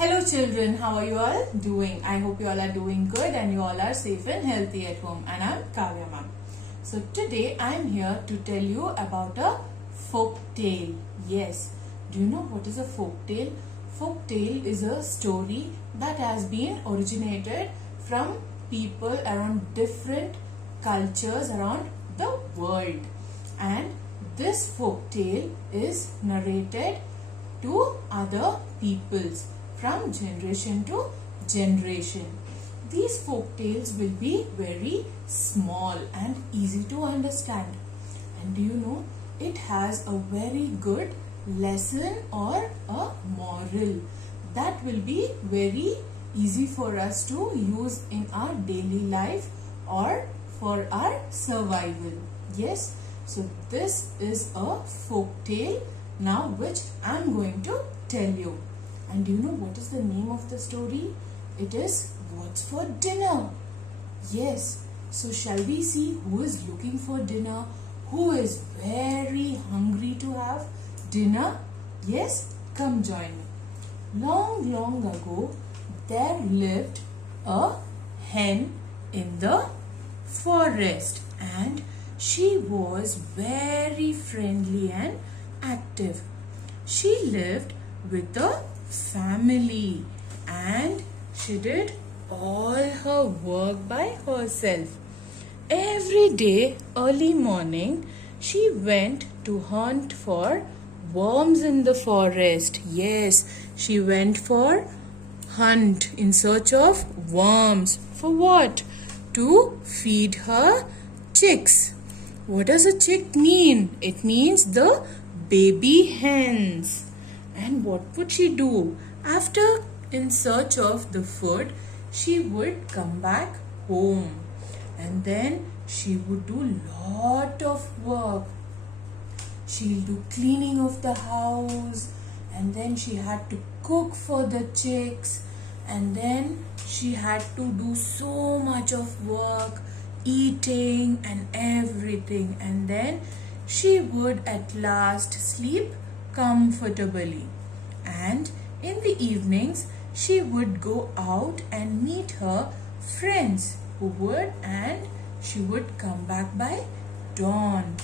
Hello children, how are you all doing? I hope you all are doing good and you all are safe and healthy at home. And I'm Kavya ma'am. So today I'm here to tell you about a folk tale. Yes, do you know what is a folk tale? Folk tale is a story that has been originated from people around different cultures around the world. And this folk tale is narrated to other peoples from generation to generation. These folk tales will be very small and easy to understand. And do you know, it has a very good lesson or a moral that will be very easy for us to use in our daily life or for our survival. Yes, so this is a folk tale now which I am going to tell you. And do you know what is the name of the story? It is What's for Dinner? Yes. So shall we see who is looking for dinner? Who is very hungry to have dinner? Yes? Come join me. Long, long ago, there lived a hen in the forest. And she was very friendly and active. She lived with a family and she did all her work by herself. Every day, early morning, she went to hunt for worms in the forest. Yes, she went for hunt in search of worms. For what? To feed her chicks. What does a chick mean? It means the baby hens. And what would she do? After in search of the food, she would come back home. And then she would do lot of work. She'll do cleaning of the house. And then she had to cook for the chicks. And then she had to do so much of work, eating and everything. And then she would at last sleep comfortably. And in the evenings, she would go out and meet her friends and she would come back by dawn.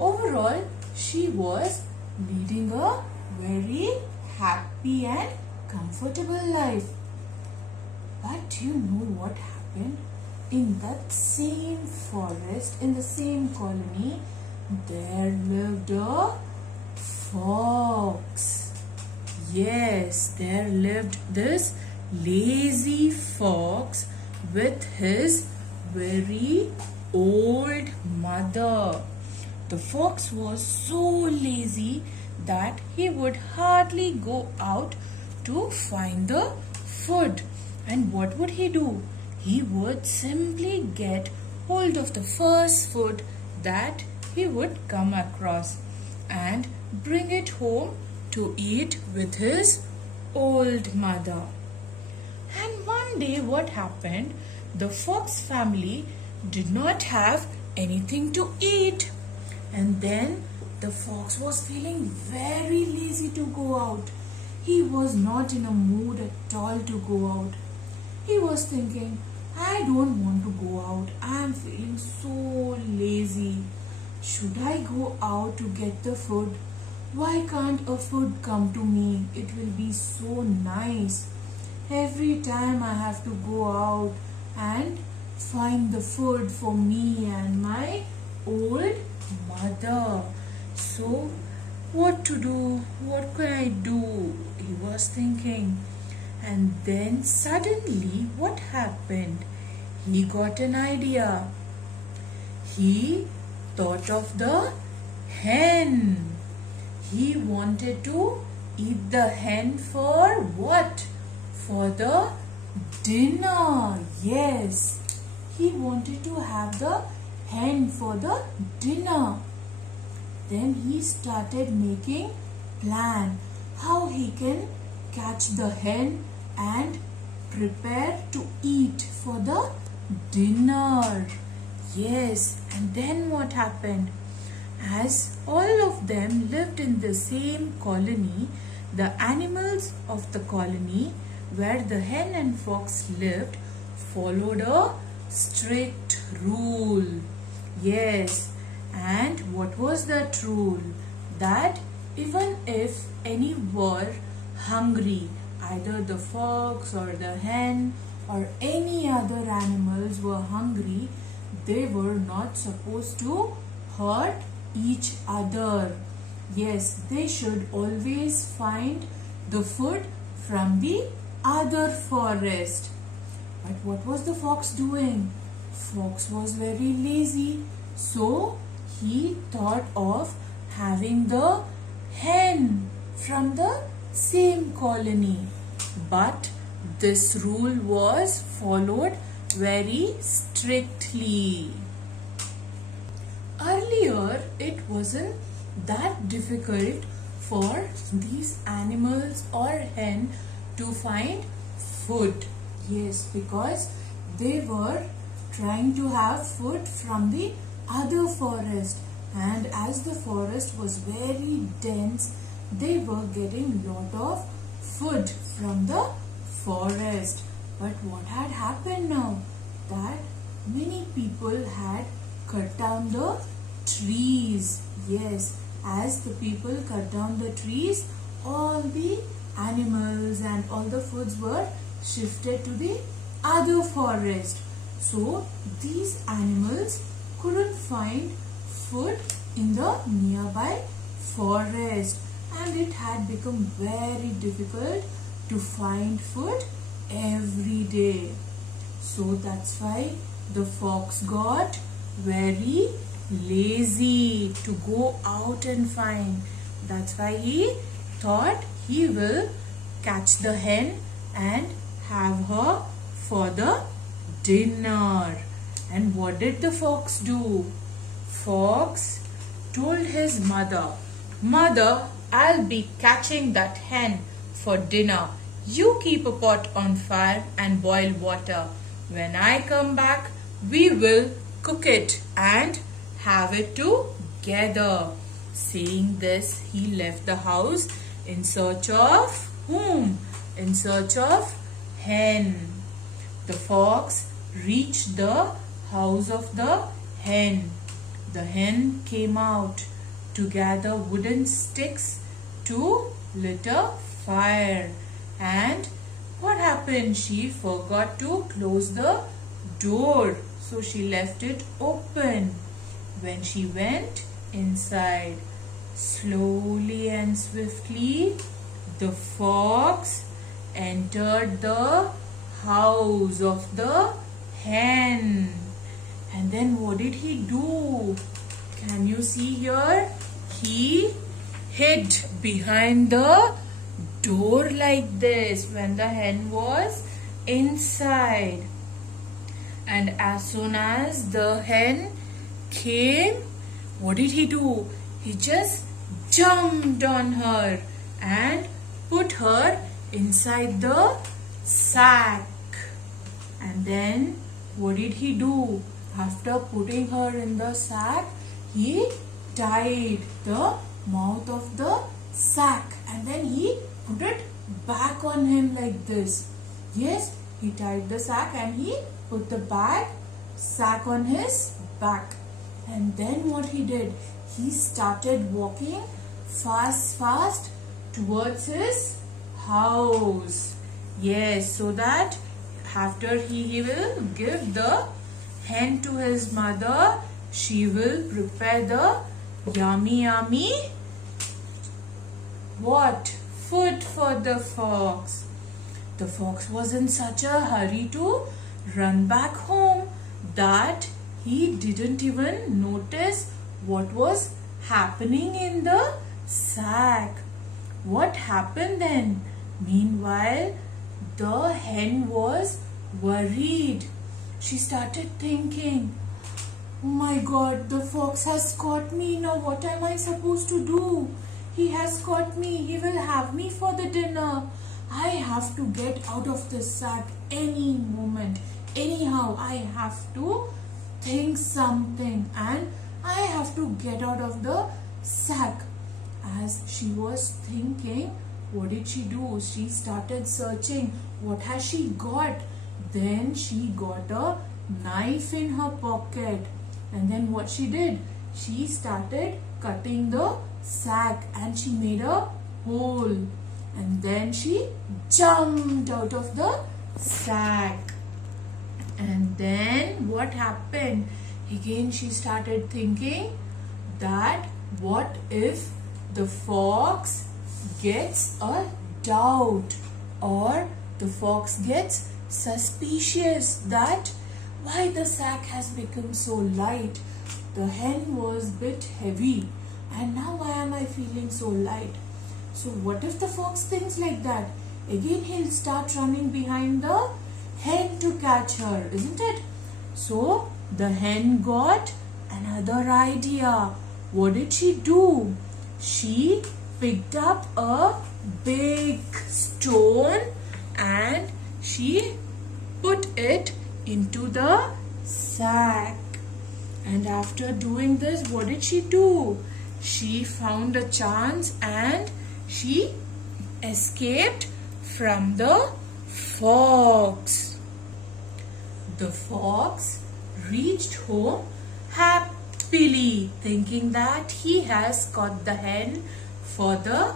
Overall, she was leading a very happy and comfortable life. But do you know what happened? In that same forest, in the same colony, there lived a fox. Yes, there lived this lazy fox with his very old mother. The fox was so lazy that he would hardly go out to find the food. And what would he do? He would simply get hold of the first food that he would come across and bring it home to eat with his old mother. And one day what happened? The fox family did not have anything to eat. And then the fox was feeling very lazy to go out. He was not in a mood at all to go out. He was thinking, I don't want to go out. I am feeling so lazy. Should I go out to get the food? Why can't a food come to me? It will be so nice. Every time I have to go out and find the food for me and my old mother. So, what to do? What can I do? He was thinking. And then suddenly, what happened? He got an idea. He thought of the hen. He wanted to eat the hen for what? For the dinner. Yes. He wanted to have the hen for the dinner. Then he started making plan how he can catch the hen and prepare to eat for the dinner. Yes. And then what happened? As all of them lived in the same colony, the animals of the colony where the hen and fox lived followed a strict rule. Yes, and what was that rule? That even if any were hungry, either the fox or the hen or any other animals were hungry, they were not supposed to hurt each other. Yes, they should always find the food from the other forest. But what was the fox doing? Fox was very lazy, so he thought of having the hen from the same colony. But this rule was followed very strictly. Earlier, it wasn't that difficult for these animals or hen to find food. Yes, because they were trying to have food from the other forest, and as the forest was very dense, they were getting lot of food from the forest. But what had happened now? That many people had cut down the trees. Yes, as the people cut down the trees, all the animals and all the foods were shifted to the other forest. So these animals couldn't find food in the nearby forest, and it had become very difficult to find food every day. So that's why the fox got very lazy to go out and find. That's why he thought he will catch the hen and have her for the dinner. And what did the fox do? Fox told his mother, "Mother, I'll be catching that hen for dinner. You keep a pot on fire and boil water. When I come back, we will cook it and have it together." Saying this, he left the house in search of whom? In search of hen. The fox reached the house of the hen. The hen came out to gather wooden sticks to lit a fire. And what happened? She forgot to close the door, so she left it open. When she went inside, slowly and swiftly, the fox entered the house of the hen. And then what did he do? Can you see here? He hid behind the door like this when the hen was inside. And as soon as the hen came, what did he do? He just jumped on her and put her inside the sack. And then what did he do? After putting her in the sack, he tied the mouth of the sack and then he put it back on him like this. Yes, he tied the sack and he put the sack on his back. And then what he did? He started walking fast towards his house. Yes, so that after he will give the hen to his mother, she will prepare the yummy what? Food for the fox. The fox was in such a hurry to run back home that he didn't even notice what was happening in the sack. What happened then? Meanwhile, the hen was worried. She started thinking, "Oh my God, the fox has caught me. Now what am I supposed to do? He has caught me. He will have me for the dinner. I have to get out of this sack any moment. Anyhow, I have to think something and I have to get out of the sack." As she was thinking, what did she do? She started searching. What has she got? Then she got a knife in her pocket. And then what she did? She started cutting the sack and she made a hole. And then she jumped out of the sack. And then what happened? Again she started thinking that what if the fox gets a doubt, or the fox gets suspicious that why the sack has become so light. The hen was bit heavy and now why am I feeling so light? So what if the fox thinks like that? Again he'll start running behind the hen to catch her, isn't it? So the hen got another idea. What did she do? She picked up a big stone and she put it into the sack. And after doing this, what did she do? She found a chance and she escaped from the fox. The fox reached home happily, thinking that he has caught the hen for the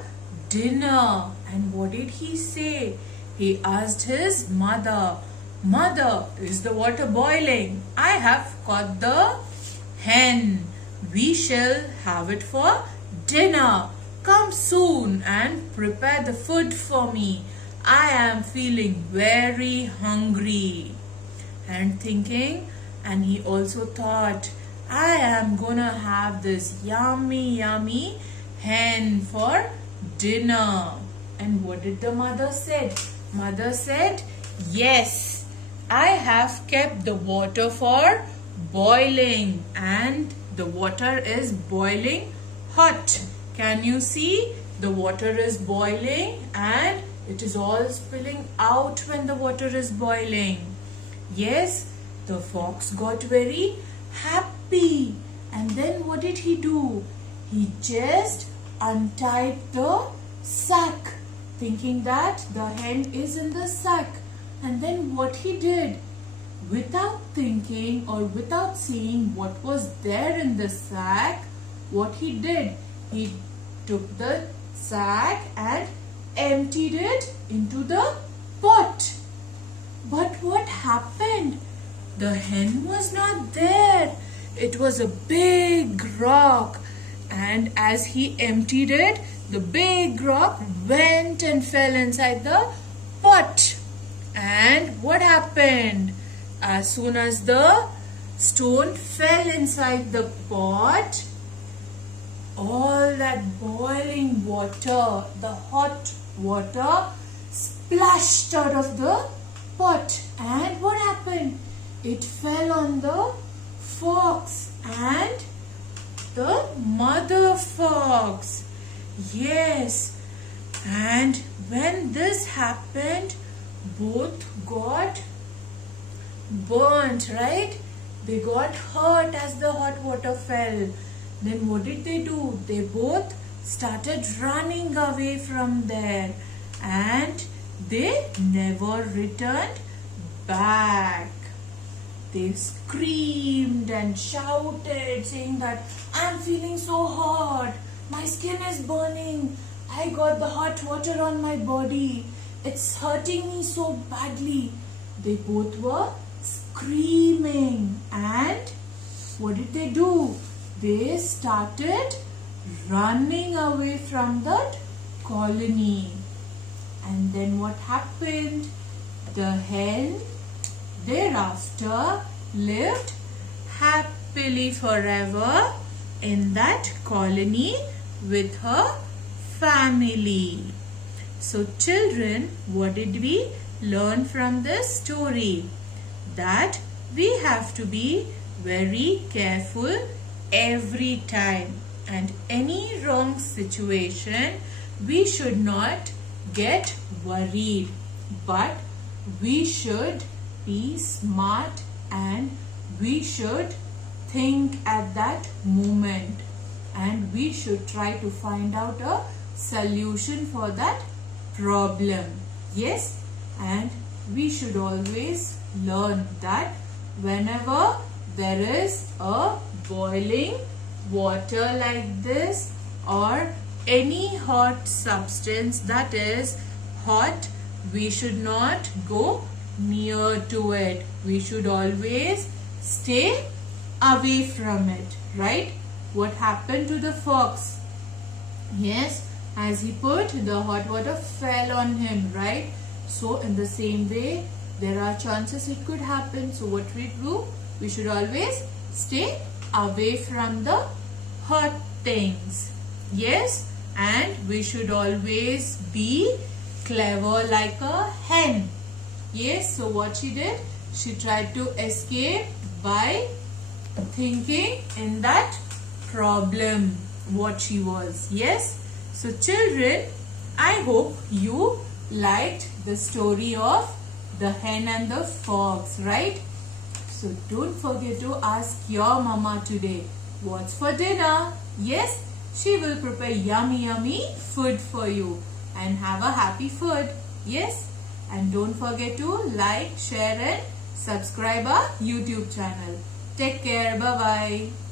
dinner. And what did he say? He asked his mother, "Mother, is the water boiling? I have caught the hen. We shall have it for dinner. Come soon and prepare the food for me. I am feeling very hungry." And thinking, and he also thought, I am gonna have this yummy hen for dinner. And what did the mother say? Mother said, yes, I have kept the water for boiling and the water is boiling hot. Can you see? The water is boiling and it is all spilling out when the water is boiling. Yes, the fox got very happy. And then what did he do? He just untied the sack, thinking that the hen is in the sack. And then what he did, without thinking or without seeing what was there in the sack, what he did, he took the sack and emptied it into the pot. But what happened? The hen was not there. It was a big rock. And as he emptied it, the big rock went and fell inside the pot. And what happened? As soon as the stone fell inside the pot, all that boiling water, the hot water, splashed out of the pot. And what happened? It fell on the fox and the mother fox. Yes. And when this happened, both got burnt, right? They got hurt as the hot water fell. Then what did they do? They both started running away from there and they never returned back. They screamed and shouted, saying that I'm feeling so hot. My skin is burning. I got the hot water on my body. It's hurting me so badly. They both were screaming. And what did they do? They started running away from that colony. And then what happened? The hen thereafter lived happily forever in that colony with her family. So children, what did we learn from this story? That we have to be very careful every time, and any wrong situation we should not get worried, but we should be smart and we should think at that moment and we should try to find out a solution for that problem. Yes, and we should always learn that whenever there is a boiling water like this or any hot substance that is hot, we should not go near to it. We should always stay away from it, right? What happened to the fox? Yes, as he put, the hot water fell on him, right? So in the same way, there are chances it could happen. So what we do? We should always stay away from the hot things. Yes, and we should always be clever like a hen. Yes, so what she did? She tried to escape by thinking in that problem what she was. Yes, so children, I hope you liked the story of the hen and the fox, right? So don't forget to ask your mama today, what's for dinner? Yes, she will prepare yummy food for you and have a happy food. Yes, and don't forget to like, share and subscribe our YouTube channel. Take care. Bye-bye.